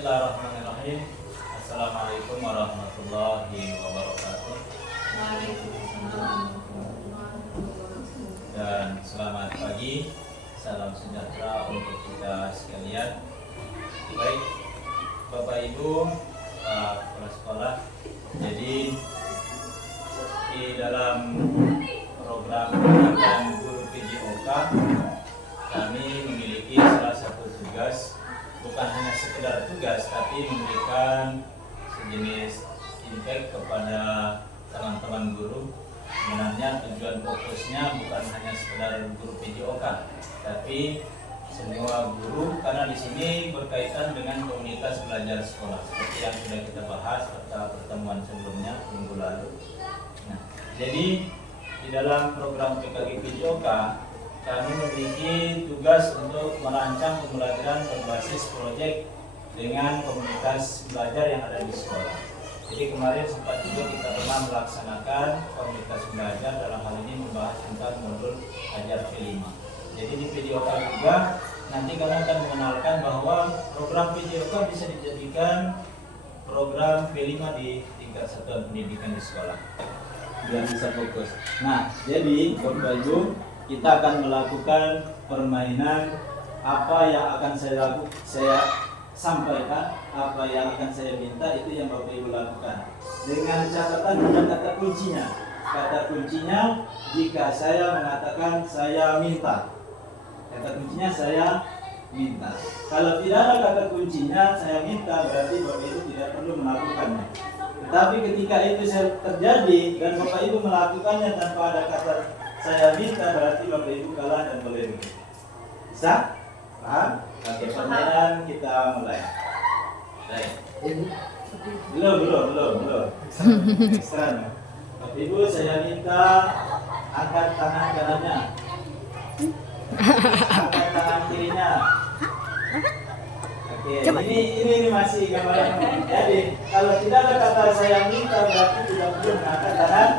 Bismillahirrahmanirrahim. Assalamualaikum warahmatullahi wabarakatuh. Dan selamat pagi, salam sejahtera untuk kita sekalian. Baik, Bapak Ibu, kepala sekolah. Jadi di dalam program pendidikan guru PJOK kami memiliki salah satu tugas, bukan hanya sekedar tugas, tapi memberikan sejenis impact kepada teman-teman guru. Sebenarnya tujuan fokusnya bukan hanya sekedar guru PJOK, tapi semua guru, karena di sini berkaitan dengan komunitas belajar sekolah seperti yang sudah kita bahas pada pertemuan sebelumnya minggu lalu. Nah, jadi di dalam program PKG PJOK kami memiliki tugas untuk merancang pembelajaran berbasis proyek dengan komunitas belajar yang ada di sekolah. Jadi kemarin sempat juga kita pernah melaksanakan komunitas belajar, dalam hal ini membahas tentang modul ajar P5. Jadi di PJOK juga nanti kami akan mengenalkan bahwa program PJOK bisa dijadikan program P5 di tingkat satuan pendidikan di sekolah biar bisa fokus. Nah, jadi Bapak Ibu, kita akan melakukan permainan apa yang akan saya sampaikan, apa yang akan saya minta, itu yang Bapak Ibu lakukan. Dengan catatan dan kata kuncinya. Kata kuncinya jika saya mengatakan saya minta. Kata kuncinya saya minta. Kalau tidak ada kata kuncinya saya minta, berarti Bapak Ibu tidak perlu melakukannya. Tetapi ketika itu terjadi dan Bapak Ibu melakukannya tanpa ada kata saya minta, berarti Bapak Ibu kalah dan boleh rugi. Bisa? Paham? Oke, permainan kita mulai. Baik. Belum. Sekarang, Bapak Ibu saya minta angkat tangan kanannya, angkat tangan kirinya. Oke, ini masih gambaran. Jadi kalau tidak ada kata saya minta, berarti tidak perlu mengangkat tangan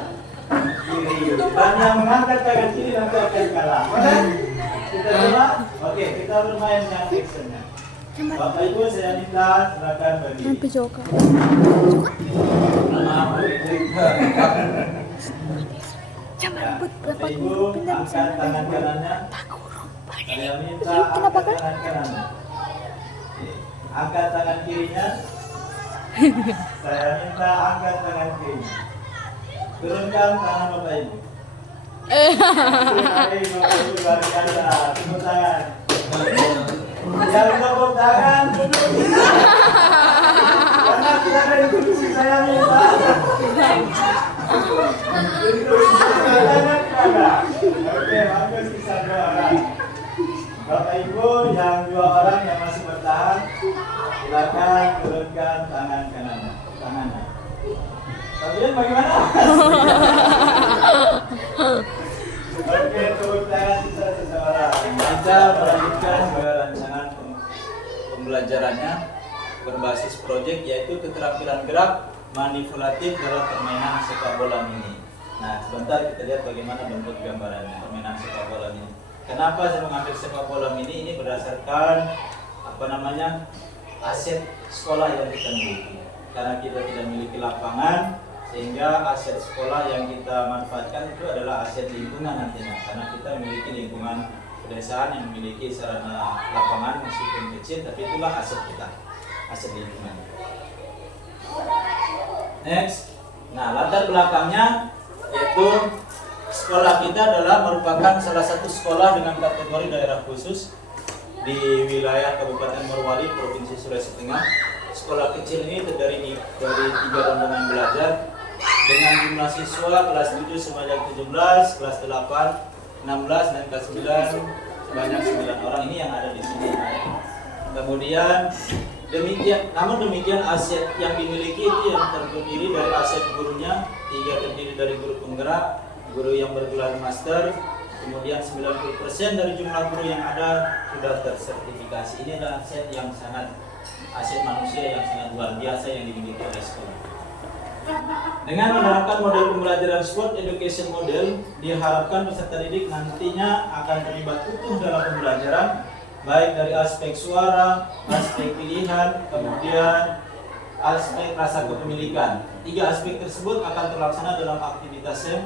kiri. Dan yang mengangkat tangan kiri nanti akan kalah. Oke? Kita coba. Oke, kita bermain dengan actionnya. Bapak Ibu saya minta silakan bagi. Bapak Ibu angkat tangan kanannya. Saya minta angkat tangan kanannya. Angkat tangan kirinya. Saya minta angkat tangan kirinya. Turunkan tangan Bapak Ibu. Bapak Ibu luar biasa. Tepuk tangan. Yang tepuk tangan. Karena tidak ada instruksi saya minta. Oke, bagus, bisa 2 orang. Bapak Ibu yang 2 orang yang masih bertahan, silakan turunkan tangan kanannya. Kalian bagaimana? Oke, tepuk tangan sisa seseorang. Kita melanjutkan rancangan pembelajarannya berbasis proyek, yaitu keterampilan gerak manipulatif dalam permainan sepak bola mini. Nah, sebentar kita lihat bagaimana bentuk gambarannya permainan sepak bola mini. Kenapa saya mengambil sepak bola mini? Ini berdasarkan aset sekolah yang kita miliki. Karena kita tidak memiliki lapangan, sehingga aset sekolah yang kita manfaatkan itu adalah aset lingkungan nantinya. Karena kita memiliki lingkungan pedesaan yang memiliki sarana lapangan meskipun kecil, tapi itulah aset kita, aset lingkungan. Next, nah latar belakangnya yaitu sekolah kita adalah merupakan salah satu sekolah dengan kategori daerah khusus di wilayah Kabupaten Morowali, Provinsi Sulawesi Tengah. Sekolah kecil ini terdiri dari 3 rombongan belajar dengan jumlah siswa kelas 7 sebanyak 17, kelas 8 16, dan kelas 9 sebanyak 9 orang. Ini yang ada di sini. Kemudian namun demikian aset yang dimiliki itu yang terdiri dari aset gurunya, 3 terdiri dari guru penggerak, guru yang bergelar master, kemudian 90% dari jumlah guru yang ada sudah tersertifikasi. Ini adalah aset manusia yang sangat luar biasa yang dimiliki oleh sekolah. Dengan menerapkan model pembelajaran sport education model, diharapkan peserta didik nantinya akan terlibat utuh dalam pembelajaran baik dari aspek suara, aspek pilihan, kemudian aspek rasa kepemilikan. 3 aspek tersebut akan terlaksana dalam aktivitas SEM,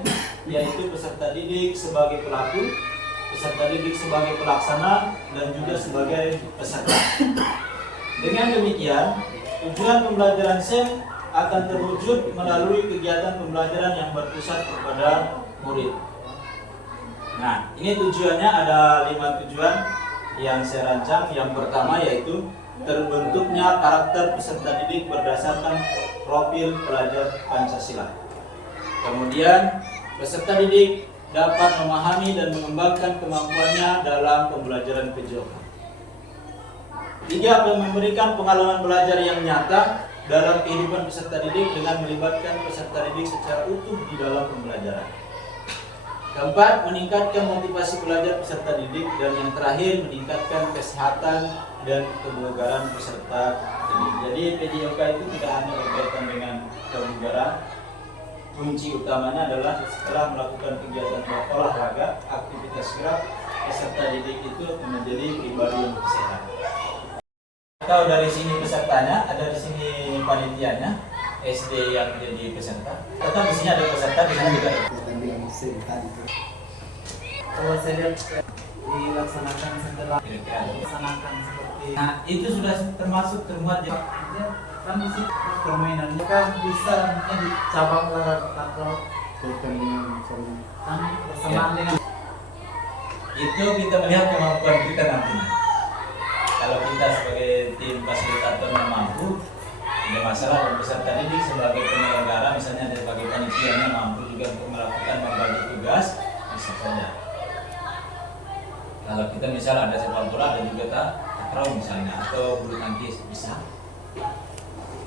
yaitu peserta didik sebagai pelaku, peserta didik sebagai pelaksana, dan juga sebagai peserta. Dengan demikian, tujuan pembelajaran SEM akan terwujud melalui kegiatan pembelajaran yang berpusat kepada murid. Nah, ini tujuannya ada 5 tujuan yang saya rancang. Yang pertama yaitu terbentuknya karakter peserta didik berdasarkan profil pelajar Pancasila. Kemudian, peserta didik dapat memahami dan mengembangkan kemampuannya dalam pembelajaran kejohanan. 3. Memberikan pengalaman belajar yang nyata dalam kehidupan peserta didik dengan melibatkan peserta didik secara utuh di dalam pembelajaran. 4. Meningkatkan motivasi belajar peserta didik. Dan yang terakhir, meningkatkan kesehatan dan kebugaran peserta didik. Jadi PJOK itu tidak hanya berkaitan dengan kebugaran. Kunci utamanya adalah setelah melakukan kegiatan olahraga, aktivitas gerak, peserta didik itu menjadi pribadi yang sehat. Atau dari sini pesertanya, ada di sini panitianya, SD yang jadi peserta. Atau di sini ada peserta, di sana juga ada. Kalau saya lihat dilaksanakan setelah dilaksanakan seperti, nah itu sudah termasuk termuat ya. Kan di situ permainan kan bisa di cabang olahraga atau kan bersamaan dengan itu kita melihat kemampuan kita nantinya. Kalau kita sebagai tim fasilitator yang mampu, ada masalah, dan peserta didik sebagai penyelenggara, misalnya sebagai panitianya mampu juga untuk melakukan membagi tugas, bisa saja. Kalau kita misal ada sepak bola dan juga takraw misalnya, atau bulu tangkis, bisa.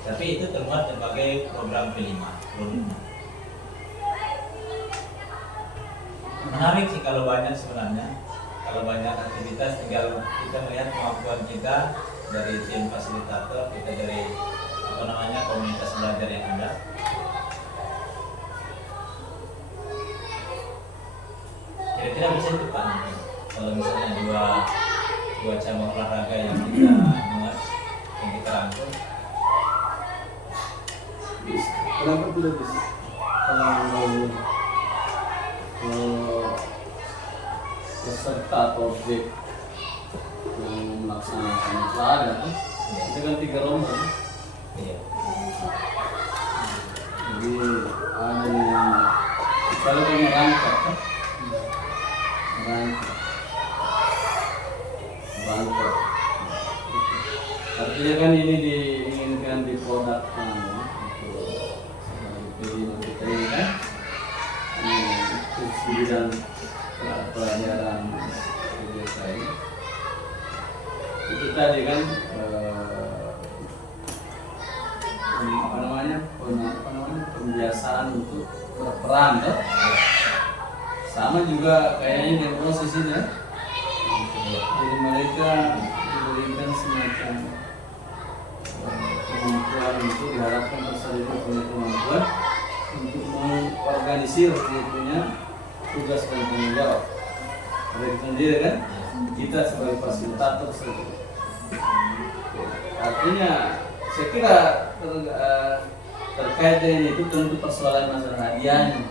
Tapi itu termuat sebagai program P5. Menarik sih kalau banyak sebenarnya. Kalau banyak aktivitas, tinggal kita melihat kemampuan kita dari tim fasilitator, kita dari komunitas belajar yang ada. Kira-kira bisa itu Pak, kalau misalnya dua cabang olahraga yang kita muat, yang kita rangkum. Bisa. Kenapa tidak bisa? Kalau peserta atau objek yang melaksanakan olahraga itu kan 3 lomba. Iya. Jadi ada yang kalau merangkak, merangkak. Artinya kan ini diinginkan diprodukkan untuk pilihan kita ini kan. Itu bidang pelajaran ini. Itu tadi kan pembiasaan untuk berperan tuh. Sama juga kayaknya dengan proses ini ya. Jadi mereka diberikan semacam kemampuan itu, diharapkan peserta itu punya kemampuan untuk mengorganisir dia punya tugas dan tanggung jawab. Mereka sendiri kan, kita sebagai fasilitator artinya saya kira terkait dengan itu tentu persoalan masalah hadiahnya.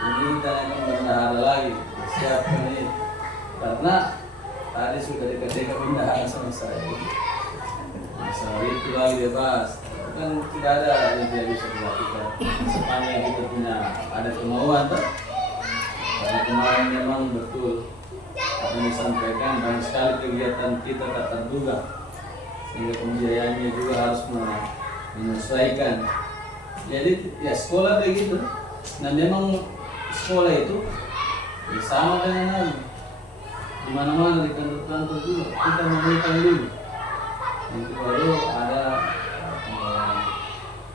Ini kita akan bendahara lagi siapa ini, karena tadi sudah dikatakan bendahara sama saya. Masalah itu lagi dia bahas. Kan tidak ada yang tidak bisa dilakukan sepanjang kita punya ada kemauan tuh. Karena kemarin memang betul apa yang disampaikan, banyak sekali kegiatan kita tak terduga sehingga pembiayaannya juga harus menyesuaikan. Jadi ya sekolah begitu. Nah memang sekolah itu ya sama dengan di mana-mana di kantor-kantor juga kita memerlukan dulu. Nanti baru ada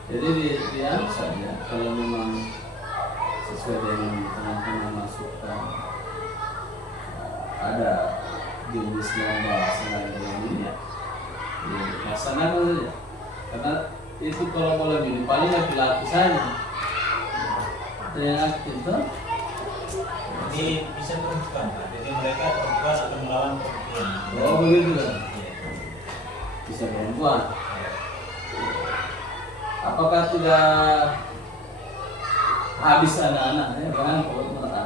jadi dia saja kalau memang sesuai dengan teman-teman masukan ada jenis lomba selain dengan ini ya laksanakan saja, karena itu kalau boleh ini paling laki-laki saja yang aktif tuh. Jadi bisa perempuan Pak, jadi mereka perempuan akan melawan perempuan Oh begitu kan? Iya. Bisa perempuan. Apakah tidak habis anak-anaknya dengan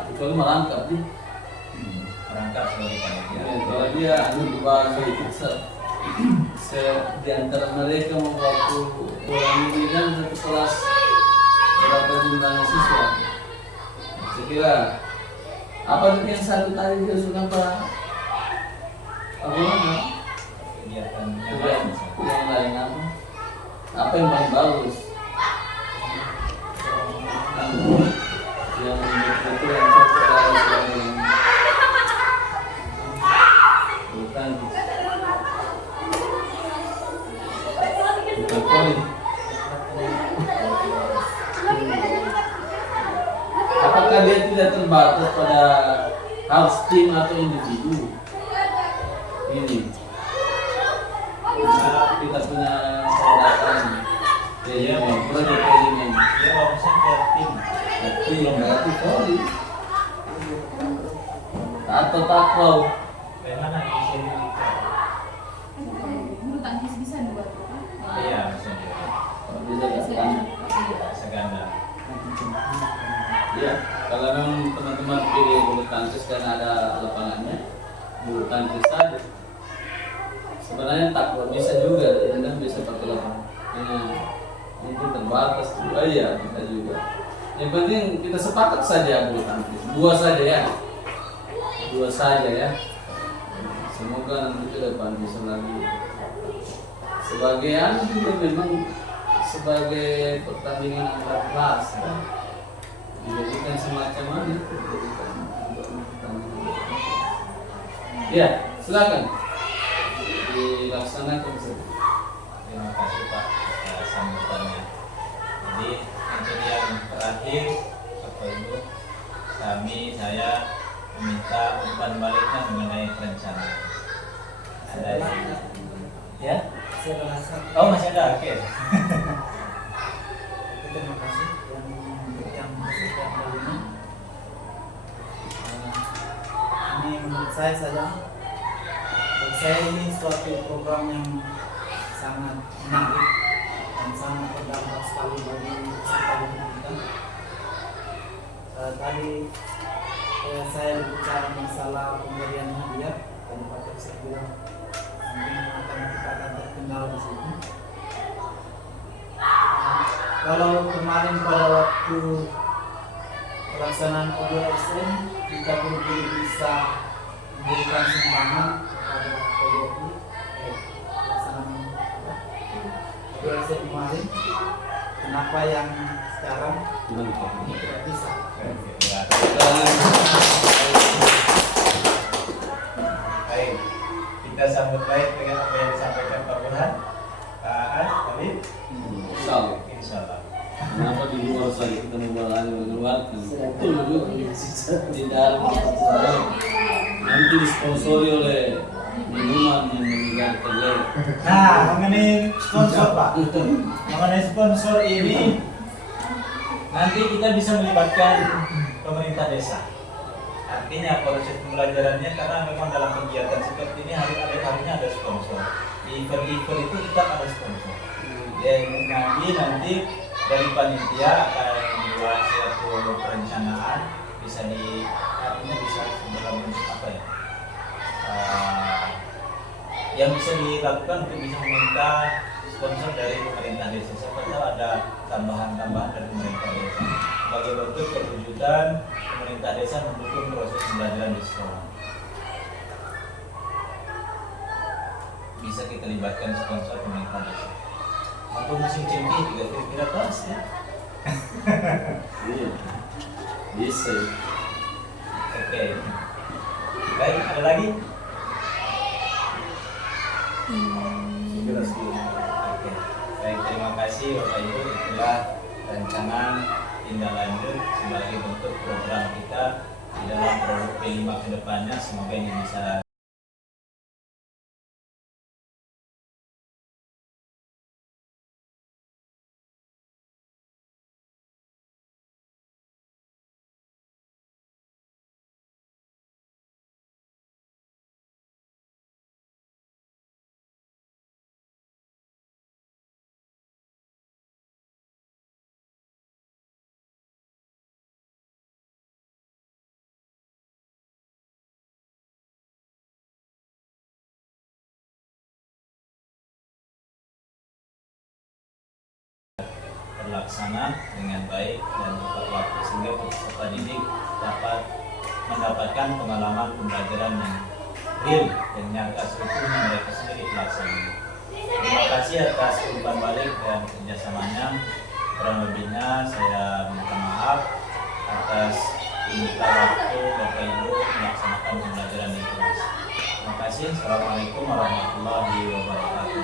kecuali merangkap nih? Merangkap sebagai panitia. Ya, kalau dia sebagai ikut di antara mereka mau waktu pulang ini kan satu kelas berapa jumlahnya siswa? Saya kira apa itu yang satu tadi dia suka apa? Apa namanya? Kegiatan yang lain Yang misalnya. yang lain apa? Apa yang paling bagus? Yang itu yang satu kelas yang bukan poli. Apakah dia tidak terbatas pada harus tim atau individu? Ini kita punya peralatan proyek PDM Dia omset ke tim. tim berarti poli atau takraw. Bagaimana di sini? Bulu tangkis bisa dua. Iya, bisa juga. Bisa kan? Seganda. Ya, kalau memang teman-teman pilih bulu tangkis karena ada lapangannya, bulu tangkis saja. Sebenarnya takraw bisa juga, ini kan bisa pakai lapangan. Ini terbatas juga ya kita juga. Yang penting kita sepakat saja bulu tangkis, dua saja ya, dua saja ya. Semoga nanti ke depan bisa lagi. Sebagian juga memang sebagai pertandingan antar kelas kan. Dijadikan semacam mana? Ya, silakan dilaksanakan saja. Terima kasih Pak atas sambutannya. Jadi untuk yang terakhir, Bapak Ibu, saya meminta umpan baliknya mengenai rencana. Ada ya? Saya rasa Oh masih ada, oke. terima kasih yang masukan dari ini. Ini menurut saya saja. Menurut saya ini suatu program yang sangat menarik dan sangat berdampak sekali bagi peserta didik kita. Tadi saya berbicara masalah pemberian hadiah dan Pak Kapser bilang mungkin kita akan terkendala di situ. Kalau kemarin pada waktu pelaksanaan ODSN kita pun bisa memberikan sumbangan kepada PDI pelaksanaan ODSN kemarin. Kenapa yang sekarang tidak bisa? Baik, kita sambut baik dengan apa yang disampaikan Pak Burhan, Pak As, tadi. Salah. Insyaallah. Kenapa di luar saja kita mengeluarkan? Betul dulu di dalam nanti disponsori oleh minuman yang meninggalkan lele. Nah, mengenai sponsor Pak, mengenai sponsor ini nanti kita bisa melibatkan pemerintah desa. Artinya proses pembelajarannya karena memang dalam kegiatan seperti ini harusnya ada sponsor. Di event-event itu tetap ada sponsor. Ya, nanti dari panitia akan membuat suatu perencanaan artinya bisa dalam bentuk apa ya? Yang bisa dilakukan untuk bisa meminta sponsor dari pemerintah desa. Siapa tahu ada tambahan-tambahan dari pemerintah desa sebagai bentuk perwujudan pemerintah desa mendukung proses pembelajaran di sekolah. Bisa kita libatkan sponsor pemerintah desa. Untuk musim cengkeh juga kira-kira pas ya. Iya, bisa. Oke. Baik, ada lagi? Segera sih. Oke. Baik, terima kasih Bapak Ibu. Itulah rancangan tindak lanjut sebagai bentuk program kita di dalam produk P5 ke depannya. Semoga ini bisa terlaksana dengan baik dan tepat waktu sehingga peserta didik dapat mendapatkan pengalaman pembelajaran yang real dan nyata seutuhnya mereka sendiri pelaksananya. Terima kasih atas umpan balik dan kerjasamanya. Kurang lebihnya saya minta maaf atas minta waktu Bapak Ibu melaksanakan pembelajaran di kelas. Terima kasih. Assalamualaikum warahmatullahi wabarakatuh.